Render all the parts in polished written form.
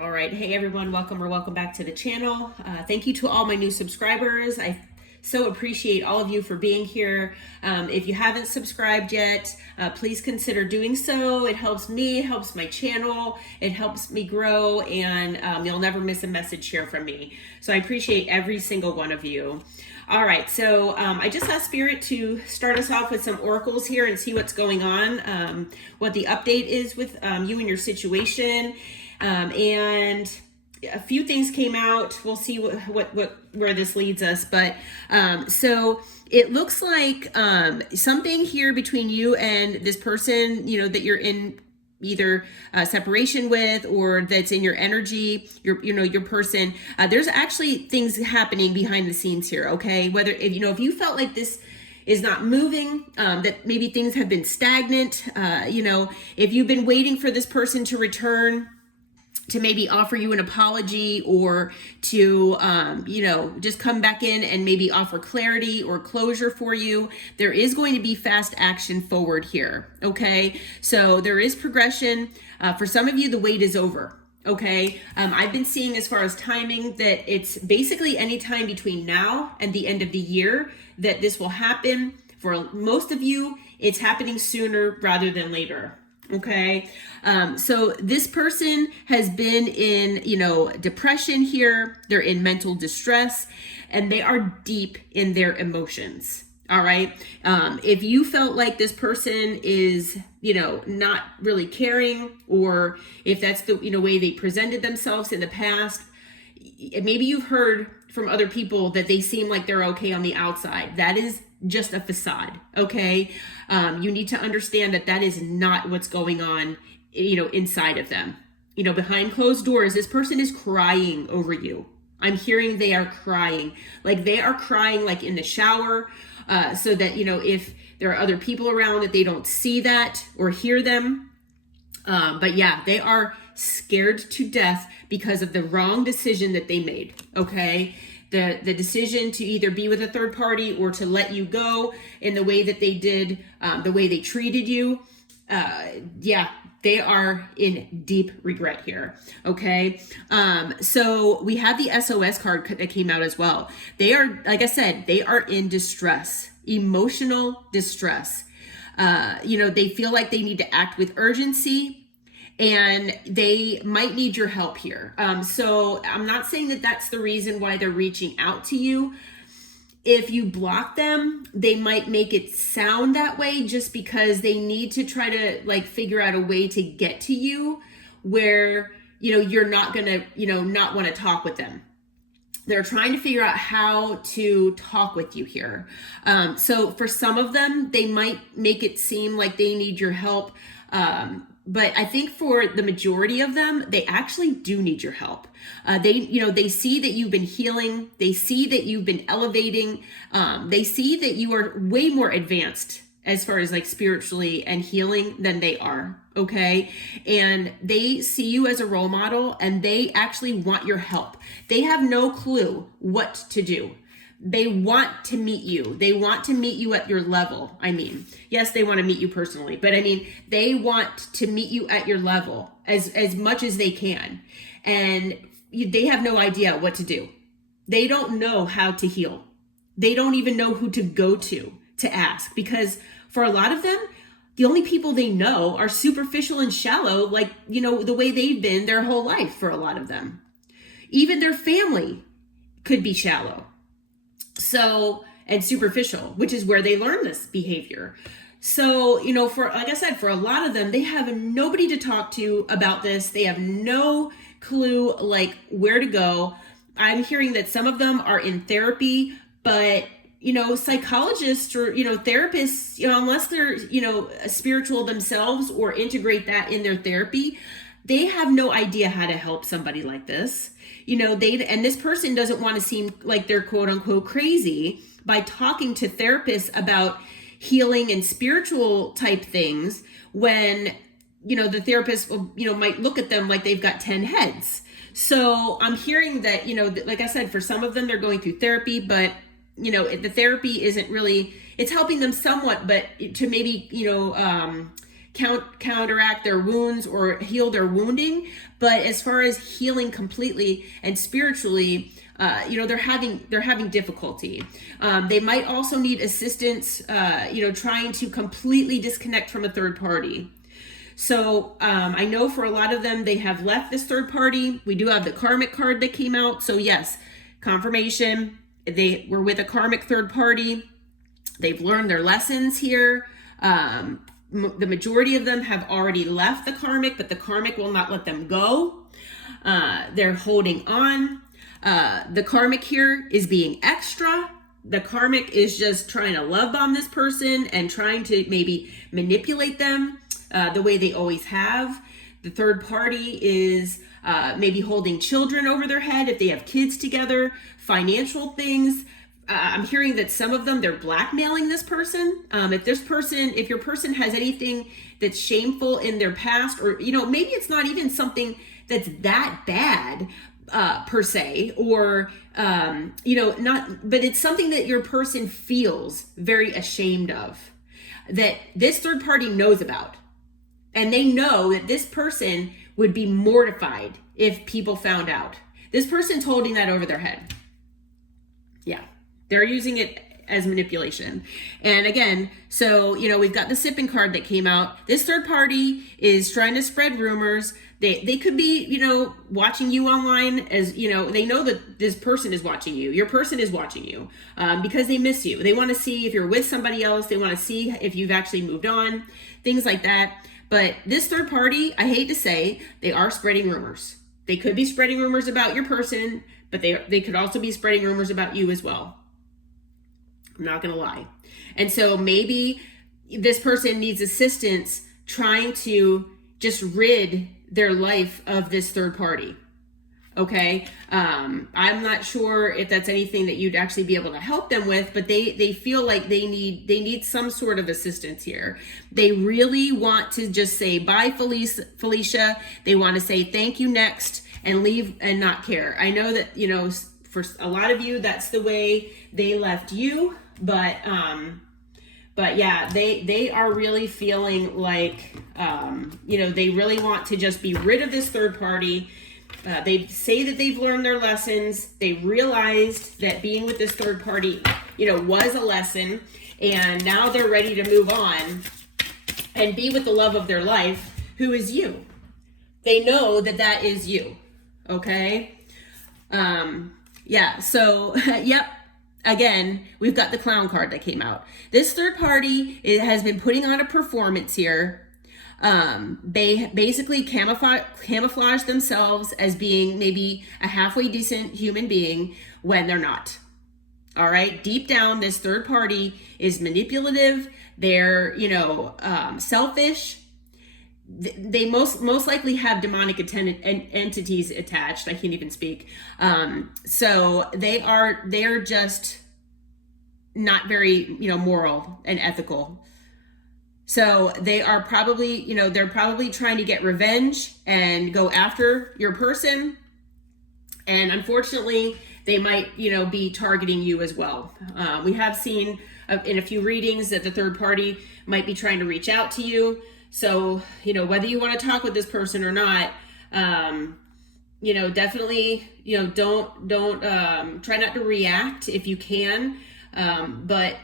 All right. Hey, everyone. Welcome back to the channel. Thank you to all my new subscribers. I so appreciate all of you for being here. If you haven't subscribed yet, please consider doing so. It helps me, it helps my channel, it helps me grow, and you'll never miss a message here from me. So I appreciate every single one of you. All right, so I just asked Spirit to start us off with some oracles here and see what's going on, what the update is with you and your situation. And a few things came out. We'll see where this leads us. But so it looks like something here between you and this person, that you're in either separation with, or that's in your energy, your person. There's actually things happening behind the scenes here. Okay, whether if you felt like this is not moving, that maybe things have been stagnant. If you've been waiting for this person to return, to maybe offer you an apology, or to, just come back in and maybe offer clarity or closure for you, there is going to be fast action forward here. Okay. So there is progression. For some of you, the wait is over. Okay. I've been seeing, as far as timing, that it's basically any time between now and the end of the year that this will happen. For most of you, it's happening sooner rather than later. Okay. So this person has been in, depression here. They're in mental distress, and they are deep in their emotions. All right. If you felt like this person is, not really caring, or if that's the, way they presented themselves in the past, maybe you've heard from other people that they seem like they're okay on the outside. That is just a facade. Okay. You need to understand that is not what's going on, inside of them. Behind closed doors, this person is crying over you. I'm hearing they are crying. Like, they are crying like in the shower, so that, if there are other people around, that they don't see that or hear them. But yeah, they are scared to death because of the wrong decision that they made. Okay. The decision to either be with a third party or to let you go in the way that they did, the way they treated you. They are in deep regret here. Okay. So we have the SOS card that came out as well. They are, like I said, they are in distress, emotional distress. They feel like they need to act with urgency, and they might need your help here. So I'm not saying that that's the reason why they're reaching out to you. If you block them, they might make it sound that way just because they need to try to figure out a way to get to you where, you're not gonna, not want to talk with them. They're trying to figure out how to talk with you here. So for some of them, they might make it seem like they need your help. But I think for the majority of them, they actually do need your help. They see that you've been healing. They see that you've been elevating. They see that you are way more advanced as far as spiritually and healing than they are. Okay. And they see you as a role model, and they actually want your help. They have no clue what to do. They want to meet you. They want to meet you at your level. Yes, they want to meet you personally, but they want to meet you at your level as much as they can. And they have no idea what to do. They don't know how to heal. They don't even know who to go to ask, because for a lot of them, the only people they know are superficial and shallow, the way they've been their whole life for a lot of them. Even their family could be shallow. So, and superficial, which is where they learn this behavior. So, like I said, for a lot of them, they have nobody to talk to about this. They have no clue, where to go. I'm hearing that some of them are in therapy, but, psychologists or, therapists, unless they're, spiritual themselves or integrate that in their therapy, they have no idea how to help somebody like this. And this person doesn't want to seem like they're quote unquote crazy by talking to therapists about healing and spiritual type things when, the therapist might look at them like they've got 10 heads. So I'm hearing that, like I said, for some of them, they're going through therapy, but, the therapy isn't really, it's helping them somewhat, but to maybe, counteract their wounds or heal their wounding, but as far as healing completely and spiritually, they're having difficulty. They might also need assistance, trying to completely disconnect from a third party. So I know for a lot of them, they have left this third party. We do have the karmic card that came out. So yes, confirmation, they were with a karmic third party. They've learned their lessons here. The majority of them have already left the karmic, but the karmic will not let them go. They're holding on. The karmic here is being extra. The karmic is just trying to love bomb this person and trying to maybe manipulate them the way they always have. The third party is maybe holding children over their head if they have kids together, financial things. I'm hearing that some of them, they're blackmailing this person. If your person has anything that's shameful in their past, or, maybe it's not even something that's that bad per se, or, but it's something that your person feels very ashamed of, that this third party knows about. And they know that this person would be mortified if people found out. This person's holding that over their head. Yeah. They're using it as manipulation. And again, so, we've got the sipping card that came out. This third party is trying to spread rumors. They could be, watching you online as, they know that this person is watching you. Your person is watching you because they miss you. They want to see if you're with somebody else. They want to see if you've actually moved on, things like that. But this third party, I hate to say, they are spreading rumors. They could be spreading rumors about your person, but they could also be spreading rumors about you as well. I'm not going to lie. And so maybe this person needs assistance trying to just rid their life of this third party. Okay. I'm not sure if that's anything that you'd actually be able to help them with, but they feel like they need some sort of assistance here. They really want to just say, bye, Felicia. They want to say, thank you, next, and leave and not care. I know that, for a lot of you, that's the way they left you, but yeah, they are really feeling like, they really want to just be rid of this third party. They say that they've learned their lessons. They realized that being with this third party, was a lesson, and now they're ready to move on and be with the love of their life, who is you. They know that is you. Okay. Yeah. So, yep. Again, we've got the clown card that came out. This third party has been putting on a performance here. They basically camouflage themselves as being maybe a halfway decent human being when they're not. All right. Deep down, this third party is manipulative. They're, selfish. They most likely have demonic entities attached. I can't even speak. So they are just not very, moral and ethical. So they are probably, they're probably trying to get revenge and go after your person. And unfortunately, they might, be targeting you as well. We have seen in a few readings that the third party might be trying to reach out to you. So, whether you want to talk with this person or not, definitely, don't try not to react if you can, but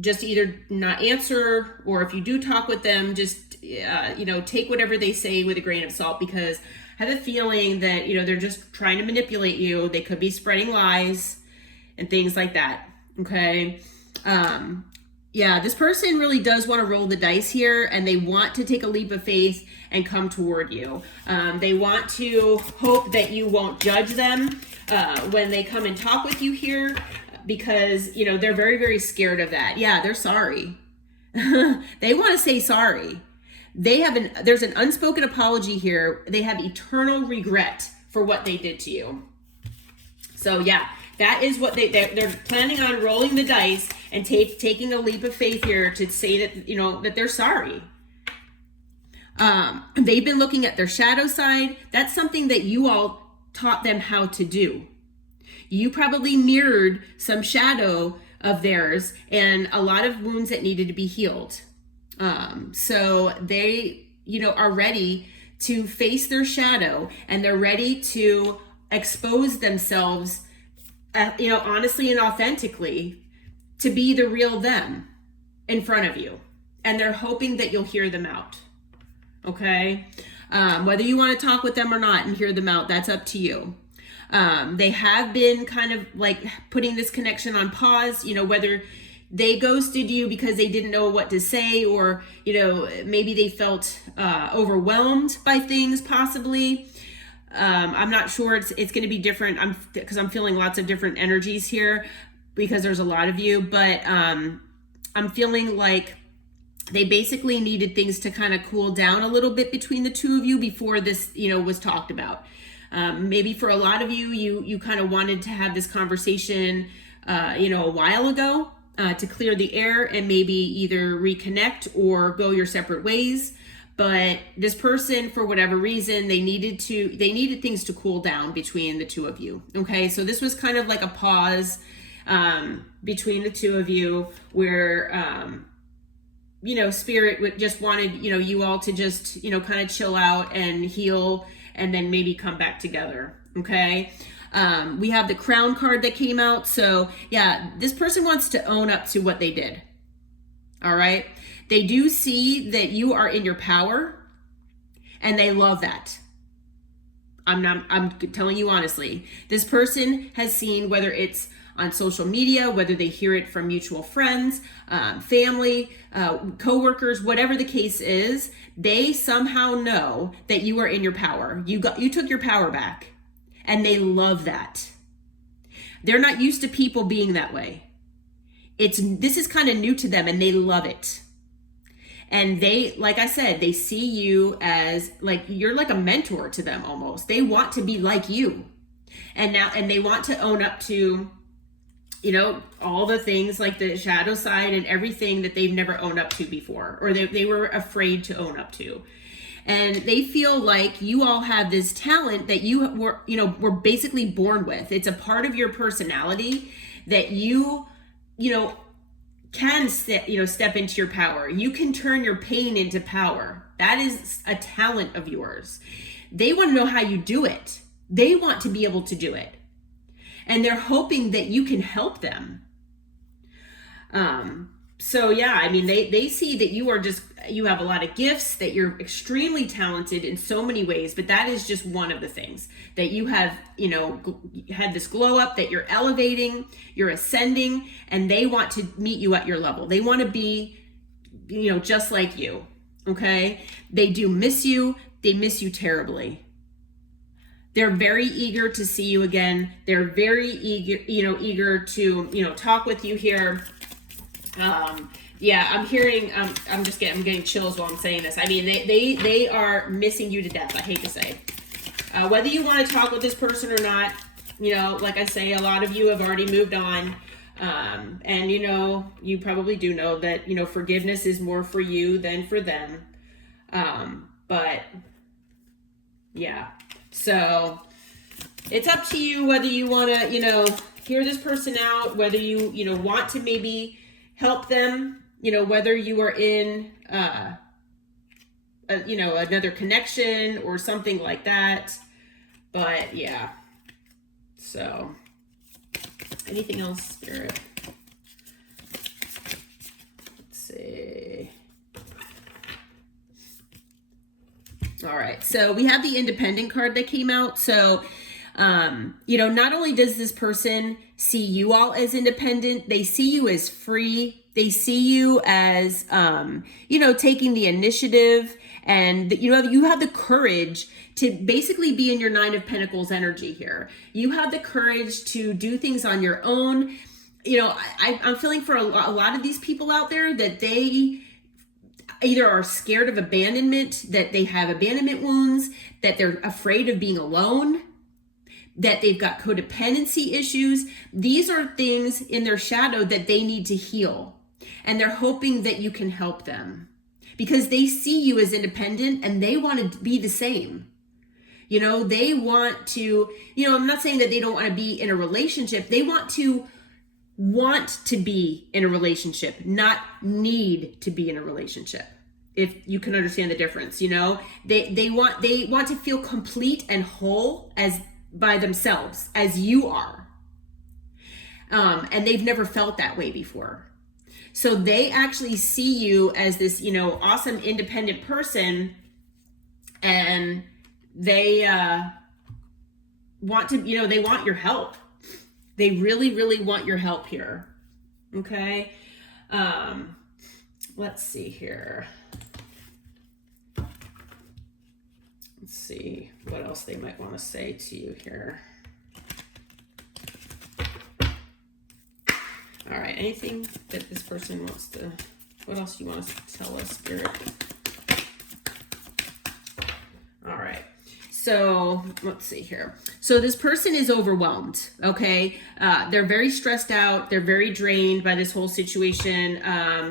just either not answer, or if you do talk with them, just, take whatever they say with a grain of salt, because I have a feeling that, they're just trying to manipulate you. They could be spreading lies and things like that. Okay. Yeah, this person really does want to roll the dice here, and they want to take a leap of faith and come toward you. They want to hope that you won't judge them when they come and talk with you here, because, they're very, very scared of that. Yeah, they're sorry. They want to say sorry. There's an unspoken apology here. They have eternal regret for what they did to you. So yeah, that is what they're planning on rolling the dice and taking a leap of faith here to say that, that they're sorry. They've been looking at their shadow side. That's something that you all taught them how to do. You probably mirrored some shadow of theirs and a lot of wounds that needed to be healed. So they, are ready to face their shadow, and they're ready to expose themselves, honestly and authentically, to be the real them in front of you. And they're hoping that you'll hear them out. Okay? Whether you want to talk with them or not and hear them out, that's up to you. They have been kind of like putting this connection on pause, whether they ghosted you because they didn't know what to say, or, maybe they felt overwhelmed by things, possibly. I'm not sure. It's going to be different. Because I'm feeling lots of different energies here because there's a lot of you, but I'm feeling like they basically needed things to kind of cool down a little bit between the two of you before this, was talked about. Maybe for a lot of you, you kind of wanted to have this conversation, a while ago, to clear the air and maybe either reconnect or go your separate ways. But this person, for whatever reason, they needed things to cool down between the two of you. Okay, so this was kind of like a pause between the two of you, where Spirit just wanted you all to just kind of chill out and heal, and then maybe come back together. Okay. We have the Crown card that came out. So yeah, this person wants to own up to what they did. All right. They do see that you are in your power, and they love that. I'm telling you honestly, this person has seen, whether it's on social media, whether they hear it from mutual friends, family, coworkers, whatever the case is, they somehow know that you are in your power. You took your power back, and they love that. They're not used to people being that way. This is kind of new to them, and they love it. And they, like I said, they see you as like, you're like a mentor to them almost. They want to be like you. And they want to own up to, all the things like the shadow side and everything that they've never owned up to before, or they were afraid to own up to. And they feel like you all have this talent that you were basically born with. It's a part of your personality that you can step into your power. You can turn your pain into power. That is a talent of yours. They want to know how you do it. They want to be able to do it. And they're hoping that you can help them. So yeah, I mean, they see that you have a lot of gifts, that you're extremely talented in so many ways, but that is just one of the things that you have, had this glow up, that you're elevating, you're ascending, and they want to meet you at your level. They want to be, just like you. Okay. They do miss you. They miss you terribly. They're very eager to see you again. They're very eager to, talk with you here. Yeah, I'm hearing, I'm getting chills while I'm saying this. I mean, they are missing you to death, I hate to say. Whether you want to talk with this person or not, like I say, a lot of you have already moved on. And you probably do know that, forgiveness is more for you than for them. But yeah, so it's up to you whether you want to, hear this person out, whether you, want to maybe help them, whether you are in, another connection or something like that. But yeah, so anything else, Spirit? Let's see. All right, so we have the Independent card that came out. So, not only does this person see you all as independent, they see you as free. They see you as, taking the initiative, and you have the courage to basically be in your Nine of Pentacles energy here. You have the courage to do things on your own. I'm feeling for a lot of these people out there that they either are scared of abandonment, that they have abandonment wounds, that they're afraid of being alone, that they've got codependency issues. These are things in their shadow that they need to heal. And they're hoping that you can help them because they see you as independent and they want to be the same. They want to, I'm not saying that they don't want to be in a relationship. They want to want to be in a relationship, not need to be in a relationship. If you can understand the difference, you know, they want to feel complete and whole as by themselves, as you are. And they've never felt that way before. So they actually see you as this, you know, awesome independent person, and they want to, you know, they want your help. They really, really want your help here. Okay. Let's see here. Let's see what else they might want to say to you here. All right, anything that this person wants to, what else do you want to tell us, Spirit? All right, so let's see here. So this person is overwhelmed, okay? They're very stressed out. They're very drained by this whole situation.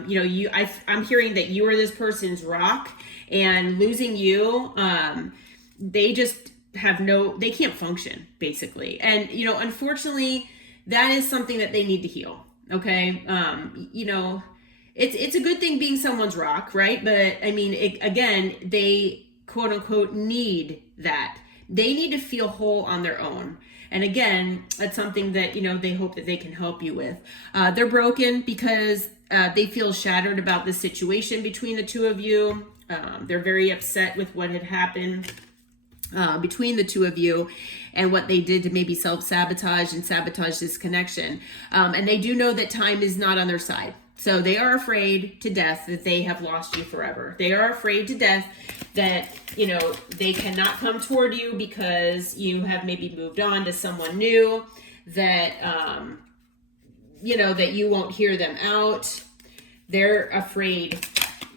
You know, I'm hearing that you are this person's rock, and losing you, they just have they can't function, basically. And, you know, unfortunately, that is something that they need to heal. Okay. You know, it's a good thing being someone's rock, right? But I mean, again, they quote unquote need that. They need to feel whole on their own. And again, that's something that, you know, they hope that they can help you with. They're broken because they feel shattered about the situation between the two of you. They're very upset with what had happened between the two of you and what they did to maybe self-sabotage and sabotage this connection. And they do know that time is not on their side. So they are afraid to death that they have lost you forever. They are afraid to death that, you know, they cannot come toward you because you have maybe moved on to someone new, that, you know, that you won't hear them out. They're afraid,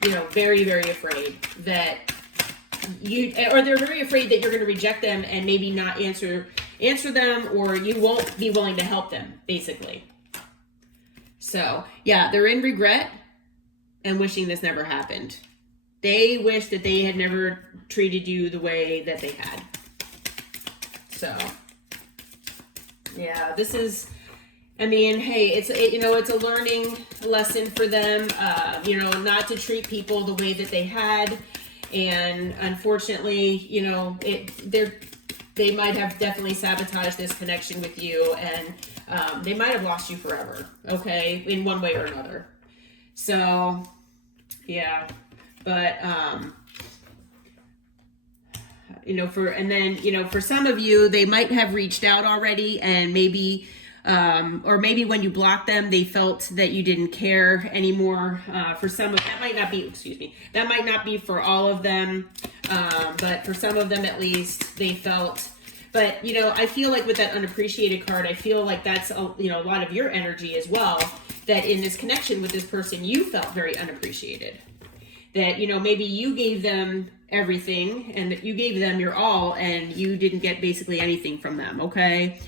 you know, very, very afraid that or they're very afraid that you're going to reject them and maybe not answer them, or you won't be willing to help them, basically. So yeah, they're in regret and wishing this never happened. They wish that they had never treated you the way that they had. So yeah, this is, I mean, hey, you know, it's a learning lesson for them, you know, not to treat people the way that they had. And unfortunately, you know, they might have definitely sabotaged this connection with you, and they might have lost you forever, okay, in one way or another. So, yeah, but, you know, for some of you, they might have reached out already, and maybe, or maybe when you blocked them, they felt that you didn't care anymore. For some of that might not be, that might not be for all of them. But for some of them, at least, they felt, but, you know, I feel like with that unappreciated card, I feel like that's, you know, a lot of your energy as well, that in this connection with this person, you felt very unappreciated. That, you know, maybe you gave them everything and that you gave them your all and you didn't get basically anything from them, okay?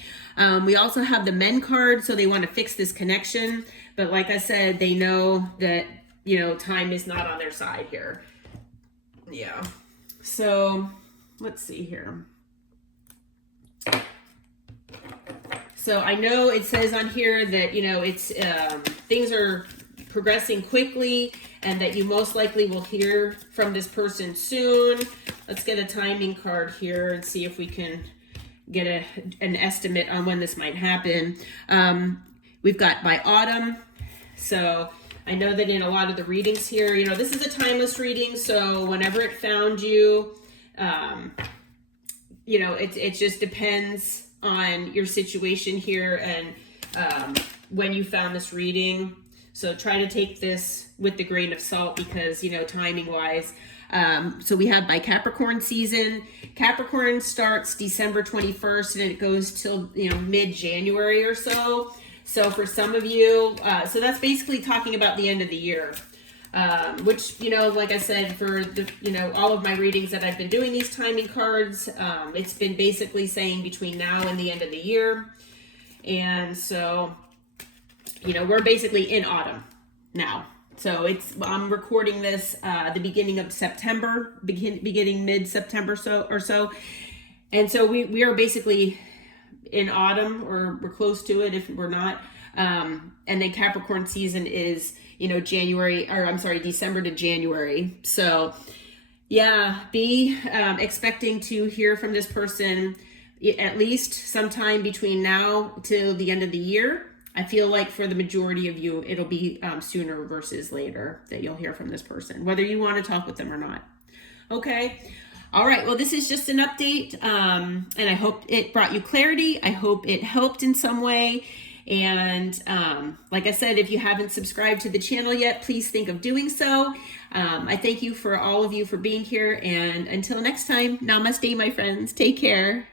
We also have the men card, so they want to fix this connection. But like I said, they know that, you know, time is not on their side here. Yeah. So let's see here. So I know it says on here that, you know, it's things are progressing quickly and that you most likely will hear from this person soon. Let's get a timing card here and see if we can get an estimate on when this might happen. We've got by autumn. So I know that in a lot of the readings here, you know, this is a timeless reading. So whenever it found you, you know, it just depends on your situation here and when you found this reading. So try to take this with the grain of salt because, you know, timing wise. So we have by Capricorn season. Capricorn starts December 21st and it goes till, you know, mid-January or so. So for some of you, so that's basically talking about the end of the year. Which, you know, like I said, for the, you know, all of my readings that I've been doing these timing cards, it's been basically saying between now and the end of the year. And so, you know, we're basically in autumn now. So I'm recording this the beginning of September, beginning mid-September or so. And so we are basically in autumn, or we're close to it if we're not. And then Capricorn season is, December to January. So yeah, be expecting to hear from this person at least sometime between now till the end of the year. I feel like for the majority of you, it'll be sooner versus later that you'll hear from this person, whether you want to talk with them or not. Okay. All right. Well, this is just an update. And I hope it brought you clarity. I hope it helped in some way. And like I said, if you haven't subscribed to the channel yet, please think of doing so. I thank you for all of you for being here. And until next time, namaste, my friends. Take care.